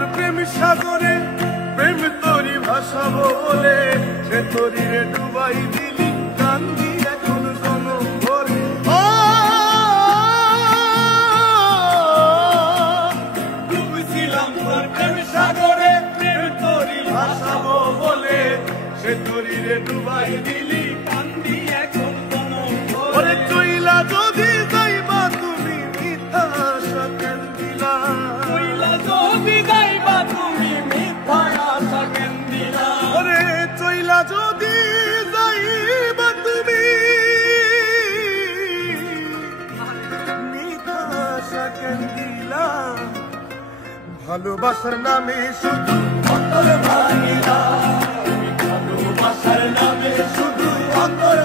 তোর প্রেম সাগরে প্রেম তোরি ভাষা বলে সে তোরি রে ডুবাই দিলি কান্দি এখন জনম ভরে ডুবছিলাম তোর প্রেম সাগরে প্রেম তোরি ভাষা বলে সে তোরি রে ডুবাই দিলি কান্দি এখন জনম ভরে চইলা যদি যাইবা তুমি মিথ্যা আশা কেন দিলা চইলা যদি যাইবা তুমি মিথ্যা আশা কেন দিলা ওরে চইলা যদি যাইবা তুমি মিথ্যা আশা কেন দিলা ভালোবাসার নামে শুধু অন্তর ভাঙিলা ভালোবাসার নামে শুধু অন্তর